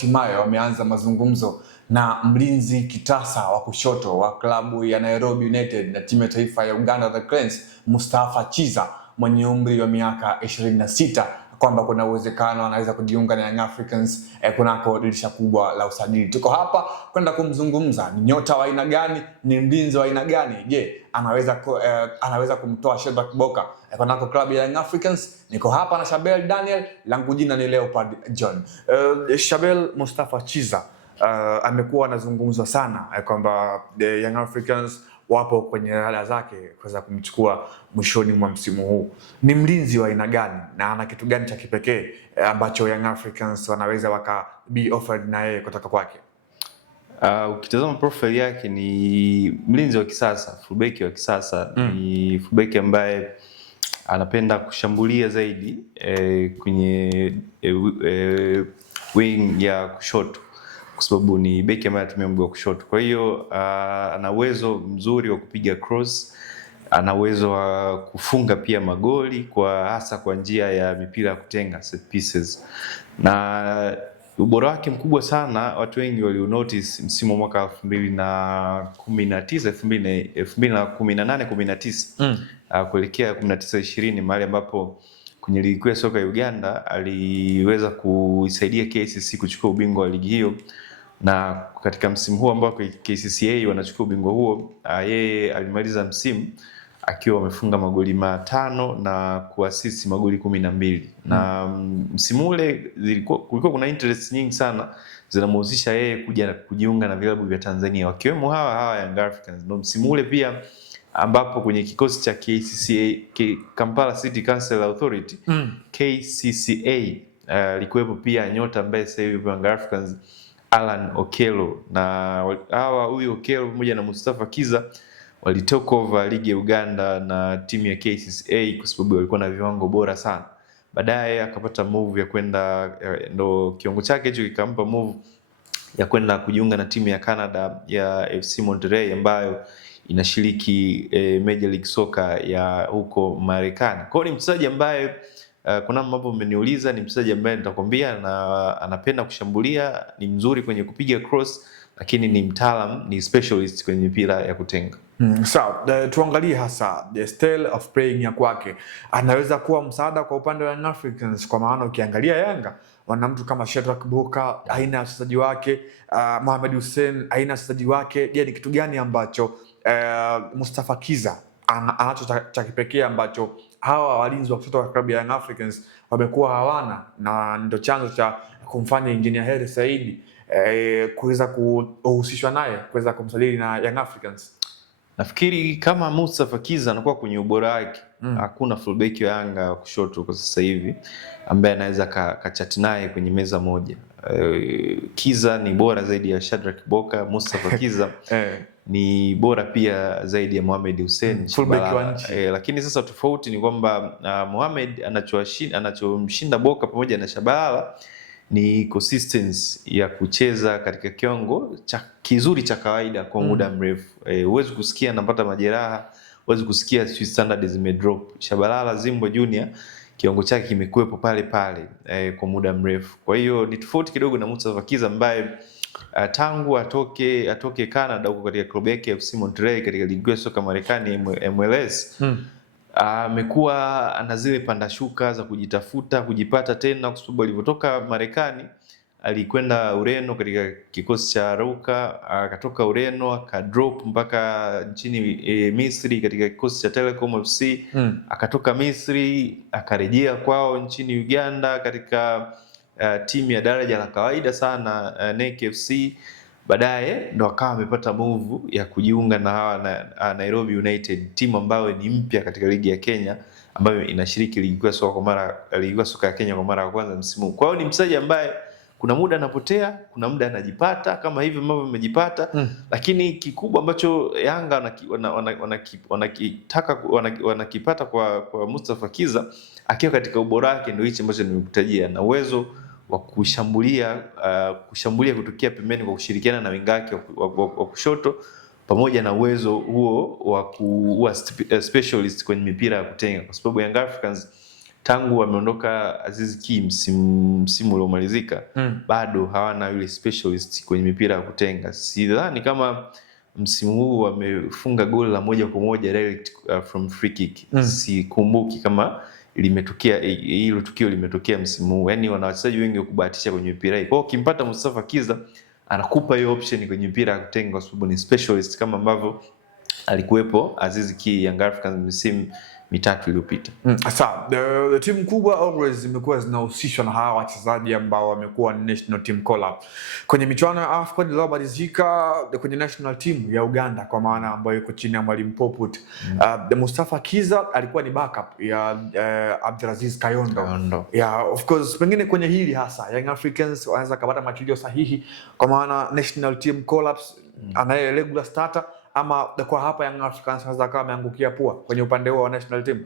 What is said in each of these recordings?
hatimaye wameanza mazungumzo na mlinzi kitasa wa kushoto wa klabu ya Nairobi United na timu ya taifa ya Uganda The Cranes, Mustafa Chiza mwenye umri wa miaka 26, kwamba kuna uwezekano anaweza kujiunga na Young Africans kunako dirisha kubwa la usajili. Tuko hapa kwenda kumzungumza, ni nyota wa aina gani, ni mlinzi wa aina gani, je, anaweza kumtoa Shedrack Boka kunako klabu ya Young Africans. Niko hapa na Shabel Daniel, langu jina ni Leopard John. Shabel, Mustafa Chiza amekuwa anazungumzwa sana kwamba Young Africans wapo kwenye rada zake kuweza kumchukua mwishoni mwa msimu huu. Ni mlinzi wa aina gani na ana kitu gani cha kipekee ambacho Young Africans wanaweza waka be offered na yeye kutoka kwake? Ukitazama profile yake ni mlinzi wa kisasa, fullback wa kisasa. Ni fullback ambaye anapenda kushambulia zaidi kwenye wing ya kushoto, kwa sababu ni beki ambaye anatumia mguu wa kushoto. Kwa hiyo ana uwezo mzuri wa kupiga cross, ana uwezo wa kufunga pia magoli hasa kwa njia ya mipira ya kutenga, set pieces. Na ubora wake mkubwa sana watu wengi walionotice msimu wa mwaka 2018-19 kuelekea 19-20, mahali ambapo kwenye ligi kuu ya soka ya Uganda aliweza kuisaidia KCC kuchukua ubingwa wa ligi hiyo. Na katika msimu huo ambao KCCA wanachukua ubingwa huo, yeye alimaliza msimu akiwa amefunga magoli 5 na kuassist magoli 12. Na msimu ule kulikuwa kuna interest nyingi sana zinamhusisha yeye kujiunga na vilabu vya Tanzania, wakiwemo hawa Young Africans. Ndio msimu ule pia ambapo kwenye kikosi cha KCCA, Kampala City Council Authority, KCCA, alikuwepo pia nyota ambaye sasa hivi Young Africans, Alan Okello. Na huyu Okello pamoja na Mustafa Chiza walitoka over ligi ya Uganda na timu ya KCCA kwa sababu walikuwa na viwango bora sana. Baadaye akapata move ya kwenda, ndo kiwango chake hicho kikampa move ya kwenda kujiunga na timu ya Canada ya FC Monterrey ambayo inashiriki Major League Soccer ya huko Marekani. Kwa hiyo ni mchezaji ambaye kuna mambo mmeniuliza, ni mchezaji ambaye nitakwambia na anapenda kushambulia, ni mzuri kwenye kupiga cross, lakini ni mtaalam, ni specialist kwenye mipira ya kutenga. Sawa, tuangalie hasa the style of playing ya kwake. Anaweza kuwa msaada kwa upande wa Young Africans, kwa maana ukiangalia Yanga wana mtu kama Shedrack Boka, aina ya wachezaji wake, Mohamed Hussein, aina ya wachezaji wake. Je, ni kitu gani ambacho Mustafa Chiza anacho cha kipekee ambacho hawa walinzi wa kushoto wa klabu ya Young Africans wamekuwa hawana, na ndio chanzo cha kumfanya Engineer Hersi Said kuweza kuhusishwa naye kuweza kumsajili na Young Africans? Nafikiri kama Mustafa Chiza anakuwa kwenye ubora wake, hakuna fullback wa Yanga kushoto kwa sasa hivi ambaye anaweza kachati naye kwenye meza moja. Chiza ni bora zaidi ya Shedrack Boka. Mustafa Chiza ni bora pia zaidi ya Mohamed Hussein, fullback wa nchi. Lakini sasa tofauti ni kwamba Mohamed anachomshinda Boka pamoja na Shabalala ni consistency ya kucheza katika kiwango kizuri cha kawaida kwa muda mrefu. Huwezi kusikia anapata majeraha, huwezi kusikia standard zimedrop. Shabalala Zimbo Junior kiwango chake kimekuwepo pale pale kwa muda mrefu. Kwa hiyo ni tofauti kidogo na Mustafa Chiza ambaye tangu atoke Canada huko katika klabu yake FC Monterrey katika ligi ya soka Marekani MLS, amekuwa ana zile panda shuka za kujitafuta, kujipata tena, kwa sababu alivyotoka Marekani alikwenda Ureno katika kikosi cha Arouca, akatoka Ureno akadrop mpaka nchini Misri katika kikosi cha Telecom FC, akatoka Misri akarejea kwao nchini Uganda katika timu ya daraja la kawaida sana NEC FC. Baadaye ndo akawa amepata move ya kujiunga na hawa Nairobi United, timu ambayo ni mpya katika ligi ya Kenya ambayo inashiriki ligi kuu ya soka ya Kenya kwa mara ya kwanza msimu. Kwa hiyo ni mchezaji ambaye kuna muda anapotea, kuna muda anajipata kama hivi ambavyo amejipata. Lakini kikubwa ambacho Yanga wanakipata kwa Mustafa Chiza akiwa katika ubora wake ndio hichi ambacho nimekutajia, na uwezo wa kushambulia kutokea pembeni kwa kushirikiana na wengake wa kushoto, pamoja na uwezo huo wa kuwa specialist kwenye mipira ya kutenga, kwa sababu Young Africans tangu ameondoka Aziz Ki msimu uliomalizika bado hawana yule specialist kwenye mipira ya kutenga. Sidhani kama msimu huu wamefunga goli la moja kwa moja direct from free kick. Sikumbuki kama limetokea hilo tukio limetokea msimu huu. Yaani wana wachezaji wengi wa kubahatisha kwenye mipira hii. Kwa hiyo ukimpata Mustafa Kiza anakupa hiyo option kwenye mipira ya kutenga kwa sababu ni specialist kama ambavyo alikuwepo Aziz Ki Young Africans msimu mitatu iliyopita. Sasa timu kubwa always zimekuwa zinahusishwa na hawa wachezaji ambao wamekuwa national team call up kwenye michuano ya AFCON iliyomalizika kwenye national team ya Uganda, kwa maana ambayo iko chini ya Mwalimu Poput. Mustafa Kiza alikuwa ni backup ya Abdulaziz Kayondo. Yeah, of course pengine kwenye hili hasa Young Africans wanaweza kupata makilio sahihi, kwa maana national team call ups anaye regular starter, ama kwa hapa Young Africans anaweza kama ameangukia pua kwenye upande wa national team.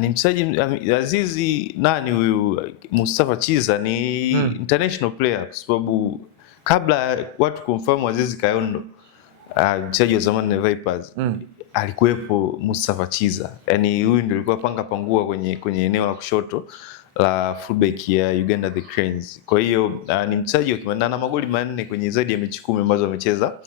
Ni mchezaji Azizi nani huyu Mustafa Chiza ni international player, kwa sababu kabla watu kumfahamu Azizi Kayondo mchezaji wa zamani na Vipers alikuwepo Mustafa Chiza. Yaani huyu ndio alikuwa panga pangua kwenye eneo la kushoto la fullback ya Uganda the Cranes. Kwa hiyo ni mchezaji wa kimanda na magoli 4 kwenye zaidi ya mechi 10 ambazo amecheza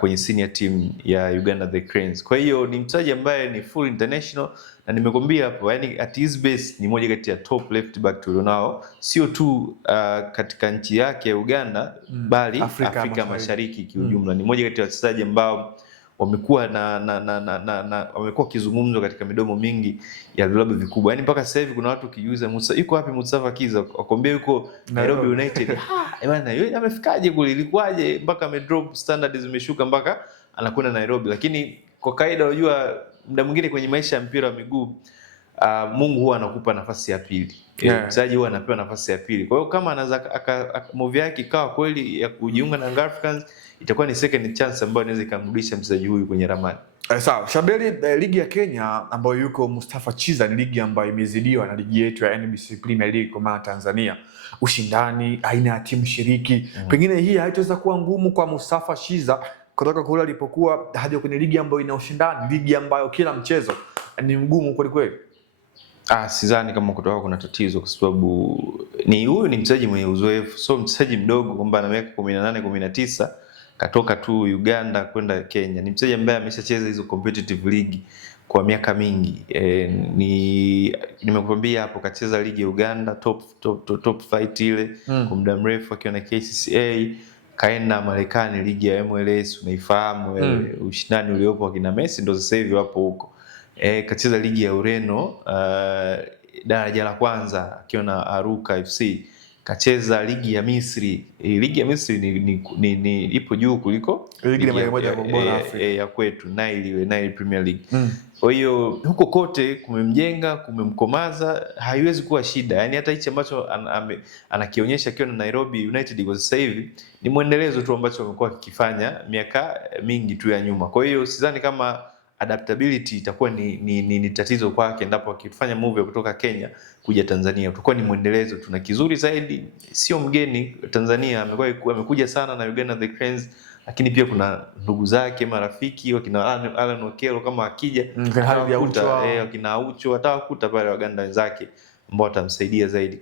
kwenye senior team ya Uganda the Cranes. Kwa hiyo ni mchezaji ambaye ni full international, na nimekwambia hapo, yani at his base ni moja kati ya top left back tulionao, sio tu katika nchi yake ya Uganda bali Afrika Mashariki kiujumla. Ni moja kati ya wachezaji ambao wamekuwa wamekuwa kizungumzo katika midomo mingi ya vilabu vikubwa. Yani mpaka sasa hivi kuna watu kijuza yuko wapi Mustafa Kiza, wakwambia yuko Nairobi United. Bwana yeye amefikaje kule, ilikuwaje mpaka amedrop, standards zimeshuka mpaka anakwenda Nairobi. Lakini kwa kaida unajua muda mwingine kwenye maisha ya mpira wa miguu Mungu huwa anakupa nafasi ya pili. Mchezaji huwa anapewa nafasi ya pili. Kwa hiyo kama anaweza move yake ikawa kweli ya kujiunga na Young Africans, itakuwa ni second chance ambayo inaweza ikamrudisha mchezaji huyu kwenye ramani. Sawa, Shabeli, ligi ya Kenya ambayo yuko Mustafa Chiza ni ligi ambayo imezidiwa na ligi yetu ya NBC Premier League kwa maana Tanzania. Ushindani, aina ya timu shiriki. Pengine hii haitaweza kuwa ngumu kwa Mustafa Chiza kutoka kule alipokuwa hadi kwenye ligi ambayo ina ushindani, ligi ambayo kila mchezo ni mgumu kweli kweli. Sidhani kama kutoka kuna tatizo, kwa sababu huyu ni mchezaji mwenye uzoefu, so mchezaji mdogo kwamba ana miaka 18 19 katoka tu Uganda kwenda Kenya. Ni mchezaji ambaye ameshacheza hizo competitive league kwa miaka mingi. Nimekuambia hapo kacheza ligi ya Uganda top fight ile kwa muda mrefu akiwa na KCCA, kaenda Marekani ligi ya MLS, unaifahamu ushindani uliopo akina Messi ndio sasa hivi wapo huko. Kacheza ligi ya Ureno daraja la kwanza akiwa na Aruka FC. Kacheza ligi ya Misri. Ligi ya Misri ni ipo juu kuliko ligi moja bora Afrika ya kwetu, Nile Premier League. Kwa hiyo huko kote kumemjenga, kumemkomaza, haiwezi kuwa shida. Yaani hata hichi ambacho anakionyesha akiwa na Nairobi United kwa sasa hivi ni muendelezo tu ambacho amekuwa akifanya miaka mingi tu ya nyuma. Kwa hiyo sidhani kama adaptability itakuwa ni tatizo kwake endapo akifanya move ya kutoka Kenya kuja Tanzania. Utakuwa ni muendelezo tu, na kizuri zaidi sio mgeni Tanzania, amekuja sana na Uganda the Cranes, lakini pia kuna ndugu zake marafiki wakina Alan Okello kama akija wakina Aucho atawakuta pale Waganda wenzake ambao watamsaidia zaidi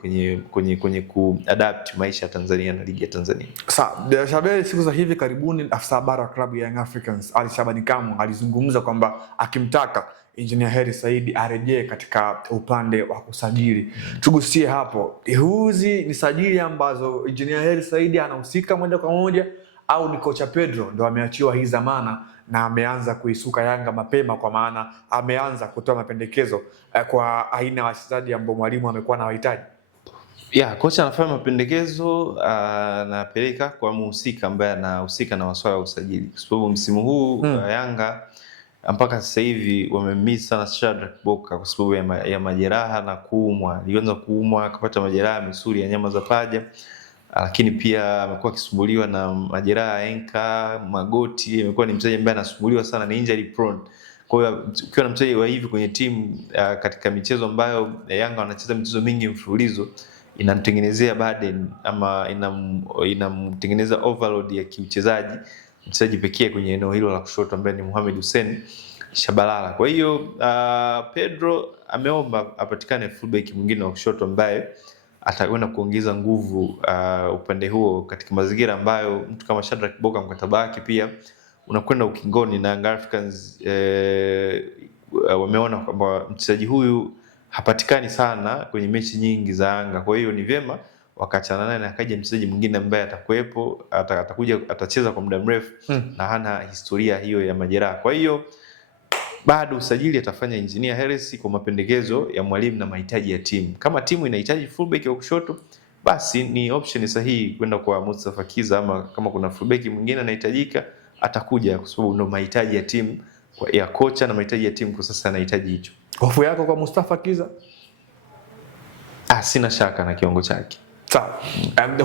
kwenye kuadapt maisha ya Tanzania na ligi ya Tanzania. Sasa Shabeli, siku za hivi karibuni afisa habari wa klabu ya Young Africans Ali Shabani Kamwe alizungumza kwamba akimtaka Engineer Hersi Said arejee katika upande wa kusajili. Tugusie hapo, hizi ni sajili ambazo Engineer Hersi Said anahusika moja kwa moja, au ni kocha Pedro ndo ameachiwa hii zamana na ameanza kuisuka Yanga mapema, kwa maana ameanza kutoa mapendekezo kwa aina ya wachezaji ambao mwalimu amekuwa anawahitaji? Kocha anafanya mapendekezo, anapeleka kwa mhusika ambaye anahusika na masuala ya usajili, kwa sababu msimu huu Yanga mpaka sasa hivi wamemiss sana Shadrack Boka kwa sababu ya majeraha na kuumwa. Alianza kuumwa akapata majeraha misuli ya nyama za paja, lakini pia amekuwa akisumbuliwa na majeraha ya enka, magoti. Amekuwa ni mchezaji ambaye anasumbuliwa sana, ni injury prone. Kwa hiyo ukiwa na mchezaji wa hivi kwenye timu katika michezo ambayo Yanga wanacheza michezo mingi mfululizo, inamtengenezea burden ama inamtengeneza overload ya kiuchezaji mchezaji pekee kwenye eneo hilo la kushoto ambaye ni Mohamed Hussein. Shabalala. Kwa hiyo Pedro ameomba apatikane fullback mwingine wa kushoto ambaye atakwenda kuongeza nguvu upande huo, katika mazingira ambayo mtu kama Shadrack Boka mkataba wake pia unakwenda ukingoni, na Young Africans wameona kwamba mchezaji huyu hapatikani sana kwenye mechi nyingi za Yanga. Kwa hiyo ni vyema wakaachana naye na akaja mchezaji mwingine ambaye atakuwepo, atakuja, atacheza kwa muda mrefu na hana historia hiyo ya majeraha. Kwa hiyo bado usajili atafanya Engineer Hersi kwa mapendekezo ya mwalimu na mahitaji ya timu. Kama timu inahitaji fullback wa kushoto, basi ni option sahihi kwenda kwa Mustafa Kiza, ama kama kuna fullback mwingine anahitajika atakuja, kwa sababu ndio mahitaji ya timu ya kocha na mahitaji ya timu kwa sasa anahitaji hicho. Hofu yako kwa Mustafa Kiza? Sina shaka na kiwango chake. Sawa.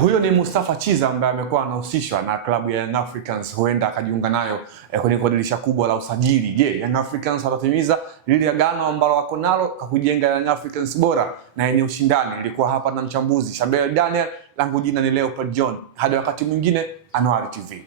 Huyo ni Mustafa Chiza ambaye amekuwa anahusishwa na klabu ya Young Africans, huenda akajiunga nayo kwenye dirisha kubwa la usajili. Je, Young Africans watatimiza lile agano ambalo wako nalo kwa kujenga Young Africans bora na yenye ushindani? Ilikuwa hapa na mchambuzi Shabel Daniel, langu jina ni Leopard John. Hadi wakati mwingine, Anwar TV.